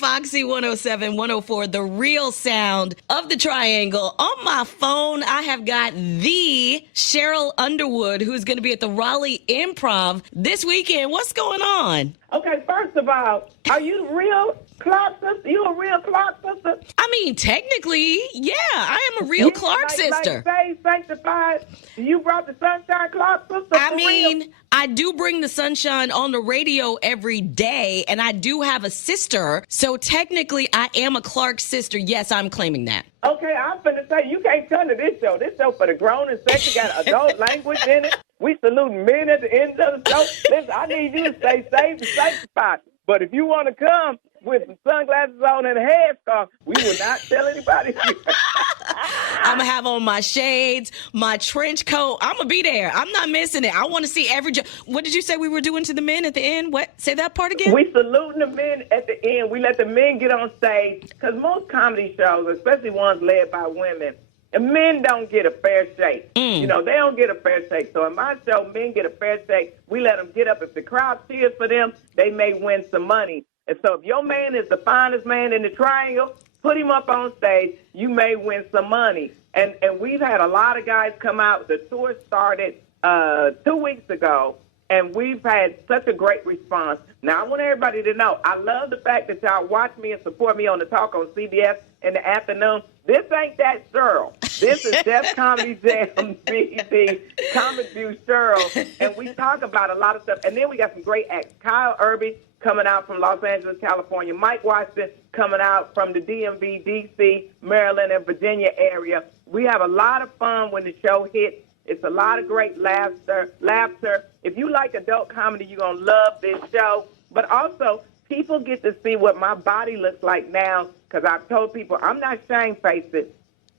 Foxy 107, 104, the real sound of the triangle. On my phone, I have got the Sheryl Underwood, who's going to be at the Raleigh Improv this weekend. What's going on? Okay, first of all, are you real Clark sister? You a real Clark sister? I mean, technically, yeah, I am a real Clark sister. Like saved, sanctified. You brought the sunshine, Clark sister. I mean, I do bring the sunshine on the radio every day, and I do have a sister. So technically, I am a Clark sister. Yes, I'm claiming that. Okay, I'm finna say, you can't come to this show. This show for the grown and sexy, got adult language in it. We salute men at the end of the show. Listen, I need you to stay safe and sanctified. But if you want to come with some sunglasses on and a headscarf, we will not tell anybody. I'm going to have on my shades, my trench coat. I'm going to be there. I'm not missing it. I want to see every What did you say we were doing to the men at the end? What? Say that part again? We saluting the men at the end. We let the men get on stage because most comedy shows, especially ones led by women, and men don't get a fair shake. You know, they don't get a fair shake. So in my show, men get a fair shake. We let them get up. If the crowd cheers for them, they may win some money. And so if your man is the finest man in the triangle, put him up on stage, you may win some money. And we've had a lot of guys come out. The tour started 2 weeks ago, and we've had such a great response. Now, I want everybody to know, I love the fact that y'all watch me and support me on the talk on CBS in the afternoon. This ain't that Sheryl. This is Def Comedy Jam, BD, Comic View Sheryl, and we talk about a lot of stuff. And then we got some great acts. Kyle Irby coming out from Los Angeles, California. Mike Washington coming out from the DMV, D.C., Maryland, and Virginia area. We have a lot of fun when the show hits. It's a lot of great laughter. If you like adult comedy, you're going to love this show. But also, people get to see what my body looks like now, because I've told people I'm not shamefaced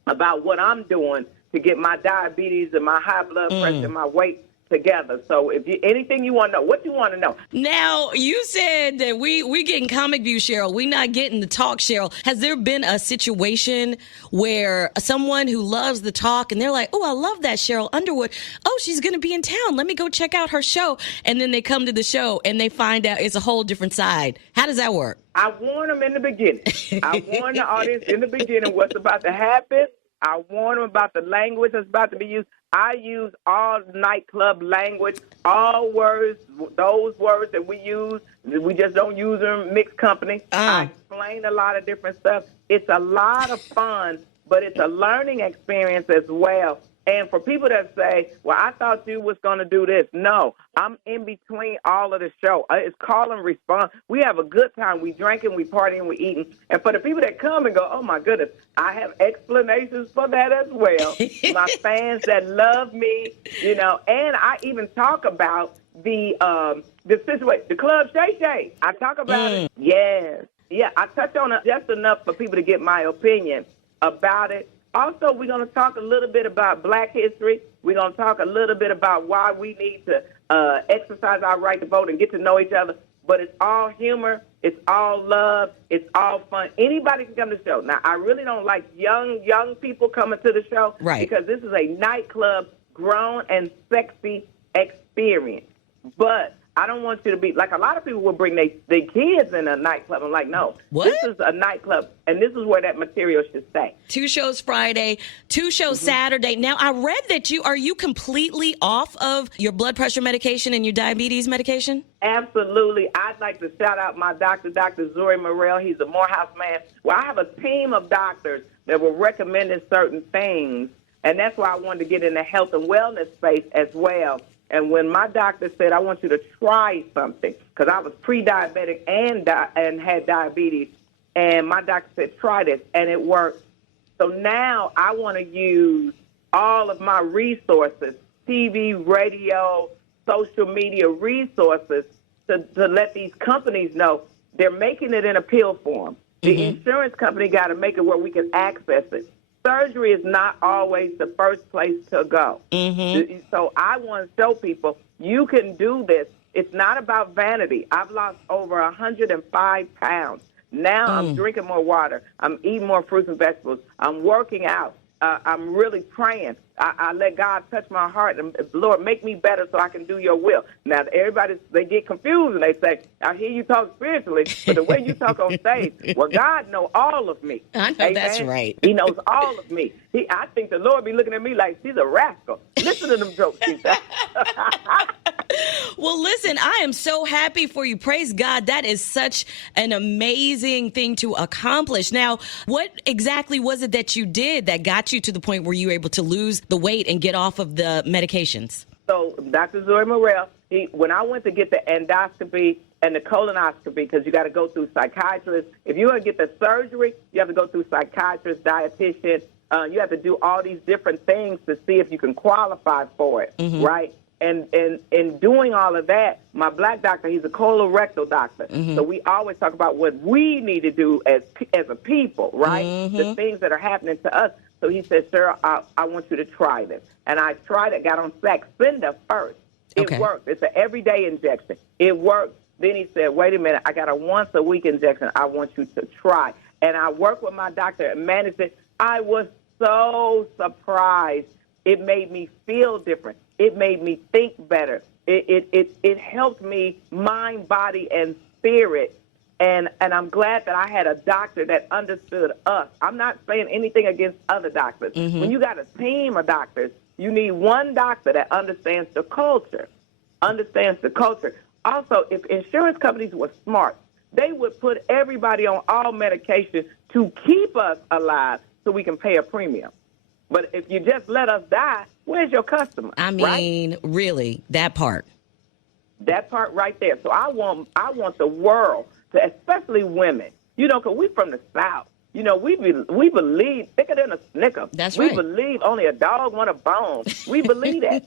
about what I'm doing to get my diabetes and my high blood pressure and my weight together. So if you anything you want to know, what you want to know? Now, you said that we getting Comic View Sheryl. We not getting the talk Sheryl. Has there been a situation where someone who loves the talk and they're like, oh, I love that Sheryl Underwood. Oh, she's going to be in town. Let me go check out her show. And then they come to the show and they find out it's a whole different side. How does that work? I warn them in the beginning. I warn the audience in the beginning what's about to happen. I warn them about the language that's about to be used. I use all nightclub language, all words, those words that we use. We just don't use them mixed company. I explain a lot of different stuff. It's a lot of fun, but it's a learning experience as well. And for people that say, well, I thought you was going to do this. No, I'm in between all of the show. It's call and response. We have a good time. We drinking, we partying, we eating. And for the people that come and go, oh, my goodness, I have explanations for that as well. My fans that love me, you know, and I even talk about the situation, the Club Shay Shay. I talk about it. Yes. Yeah, I touch on it just enough for people to get my opinion about it. Also, we're going to talk a little bit about Black history. We're going to talk a little bit about why we need to exercise our right to vote and get to know each other. But it's all humor. It's all love. It's all fun. Anybody can come to the show. Now, I really don't like young people coming to the show. Right. Because this is a nightclub, grown and sexy experience. But I don't want you to be, like a lot of people will bring their kids in a nightclub. I'm like, no, this is a nightclub, and this is where that material should stay. 2 shows Friday, 2 shows Saturday. Now, I read that are you completely off of your blood pressure medication and your diabetes medication? Absolutely. I'd like to shout out my doctor, Dr. Zuri Morrell. He's a Morehouse man. Well, I have a team of doctors that were recommending certain things, and that's why I wanted to get in the health and wellness space as well. And when my doctor said, I want you to try something, because I was pre-diabetic and had diabetes, and my doctor said, try this, and it worked. So now I want to use all of my resources, TV, radio, social media resources, to let these companies know they're making it in a pill form. The insurance company got to make it where we can access it. Surgery is not always the first place to go. So I want to show people you can do this. It's not about vanity. I've lost over 105 pounds. Now I'm drinking more water. I'm eating more fruits and vegetables. I'm working out. I'm really praying. I let God touch my heart, and Lord, make me better so I can do your will. Now, everybody, they get confused, and they say, I hear you talk spiritually, but the way you talk on stage, well, God knows all of me. I know. Amen? That's right. He knows all of me. I think the Lord be looking at me like she's a rascal. Listen to them jokes she says. Well, listen, I am so happy for you. Praise God. That is such an amazing thing to accomplish. Now, what exactly was it that you did that got you to the point where you were able to lose the weight and get off of the medications? So Dr. Zoe Morrell, when I went to get the endoscopy and the colonoscopy, because you got to go through psychiatrists. If you want to get the surgery, you have to go through psychiatrist, dietitian. You have to do all these different things to see if you can qualify for it, right? And in doing all of that, my black doctor, he's a colorectal doctor. So we always talk about what we need to do as a people, right? The things that are happening to us. So he said, Cheryl, I want you to try this. And I tried it, got on Saxenda first. It worked. It's an everyday injection. It worked. Then he said, wait a minute, I got a once-a-week injection I want you to try. And I worked with my doctor and managed it. I was so surprised. It made me feel different. It made me think better. It helped me mind, body, and spirit. And I'm glad that I had a doctor that understood us. I'm not saying anything against other doctors. When you got a team of doctors, you need one doctor that understands the culture. Also, if insurance companies were smart, they would put everybody on all medication to keep us alive so we can pay a premium. But if you just let us die, where's your customer? I mean, really, that part. That part right there. So I want the world to, especially women, because we from the South. We believe thicker than a snicker. That's right. We believe only a dog want a bone. We believe that,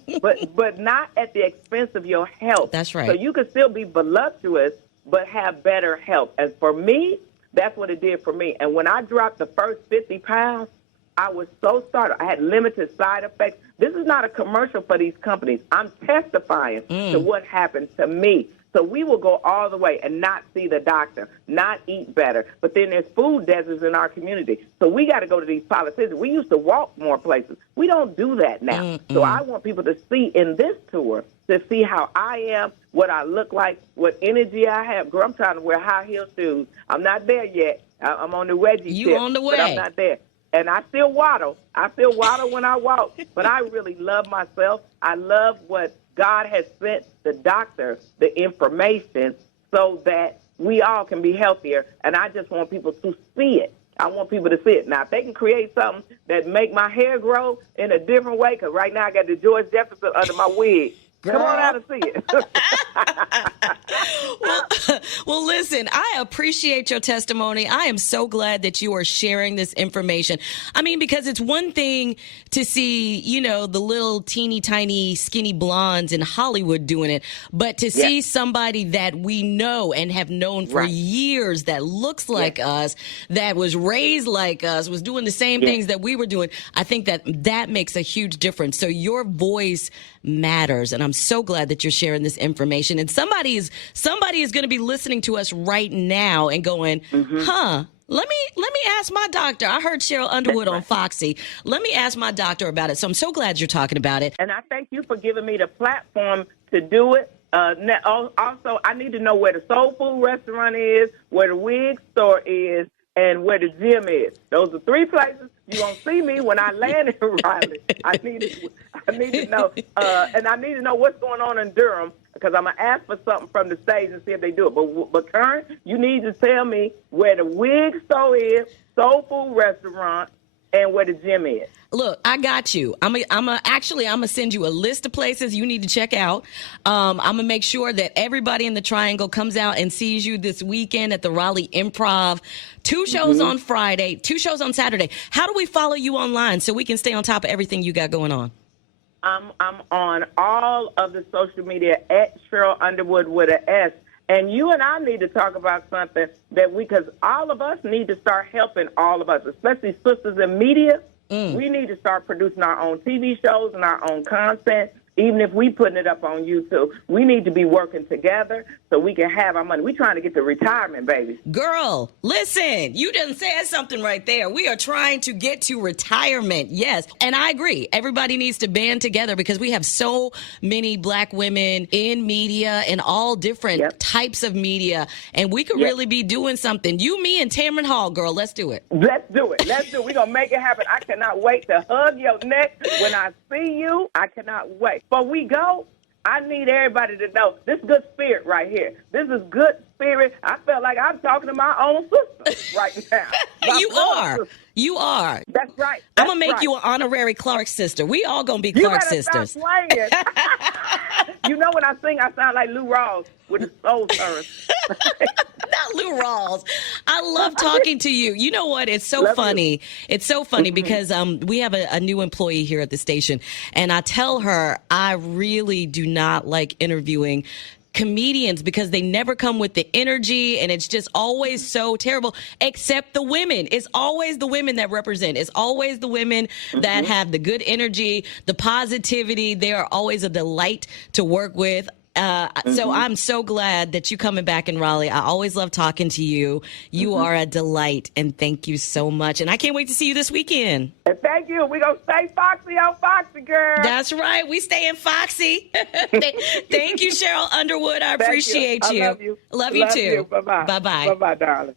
but not at the expense of your health. That's right. So you can still be voluptuous, but have better health. And for me, that's what it did for me. And when I dropped the first 50 pounds, I was so startled. I had limited side effects. This is not a commercial for these companies. I'm testifying to what happened to me. So we will go all the way and not see the doctor, not eat better. But then there's food deserts in our community. So we got to go to these politicians. We used to walk more places. We don't do that now. So I want people to see in this tour, to see how I am, what I look like, what energy I have. Girl, I'm trying to wear high heel shoes. I'm not there yet. I'm on the wedgie You tip, on the way. but I'm not there. And I still waddle. When I walk. But I really love myself. I love what God has sent the doctor, the information, so that we all can be healthier. And I just want people to see it. I want people to see it. Now, if they can create something that make my hair grow in a different way, because right now I got the George Jefferson under my wig. Come on out and see it. Well, listen, I appreciate your testimony. I am so glad that you are sharing this information. I mean, because it's one thing to see, the little teeny tiny skinny blondes in Hollywood doing it, but to see somebody that we know and have known for years that looks like us, that was raised like us, was doing the same things that we were doing, I think that makes a huge difference. So your voice matters, and I'm so glad that you're sharing this information. And somebody is going to be listening to us right now and going, let me ask my doctor. I heard Sheryl Underwood on Foxy. Let me ask my doctor about it. So I'm so glad you're talking about it. And I thank you for giving me the platform to do it. Also, I need to know where the soul food restaurant is, where the wig store is, and where the gym is. Those are 3 places you won't see me when I land in Raleigh. I need to know, and I need to know what's going on in Durham, because I'm gonna ask for something from the stage and see if they do it. But Karen, you need to tell me where the wig store is, soul food restaurant, and where the gym is. Look, I got you. I'm gonna send you a list of places you need to check out. I'm gonna make sure that everybody in the Triangle comes out and sees you this weekend at the Raleigh Improv. 2 shows on Friday, 2 shows on Saturday. How do we follow you online so we can stay on top of everything you got going on? I'm on all of the social media at Sheryl Underwood with an S. And you and I need to talk about something because all of us need to start helping all of us, especially sisters in media. We need to start producing our own TV shows and our own content even if we putting it up on YouTube. We need to be working together so we can have our money. We trying to get to retirement, baby. Girl, listen, you done said something right there. We are trying to get to retirement, yes. And I agree. Everybody needs to band together because we have so many Black women in media and all different types of media. And we could really be doing something. You, me, and Tamron Hall, girl, let's do it. Let's do it. Let's do it. We're going to make it happen. I cannot wait to hug your neck when I see you. I cannot wait. Before we go, I need everybody to know this good spirit right here. This is good spirit. I felt like I'm talking to my own sister right now. You are. Sister. You are. That's right. I'm going to make you an honorary Clark sister. We all going to be Clark sisters. You better stop playing. You know when I sing, I sound like Lou Rawls with the soul chorus. Not Lou Rawls. I love talking to you. You know what? It's so funny. It's so funny because we have a new employee here at the station, and I tell her I really do not like interviewing comedians because they never come with the energy, and it's just always so terrible, except the women. It's always the women that represent. It's always the women that have the good energy, the positivity. They are always a delight to work with. So I'm so glad that you coming back in Raleigh. I always love talking to you. You are a delight, and thank you so much. And I can't wait to see you this weekend. And thank you. We're going to stay foxy on Foxy, girl. That's right. We staying foxy. Thank you, Sheryl Underwood. I appreciate you. I love you. Love you too. Bye-bye. Bye-bye. Bye-bye, darling.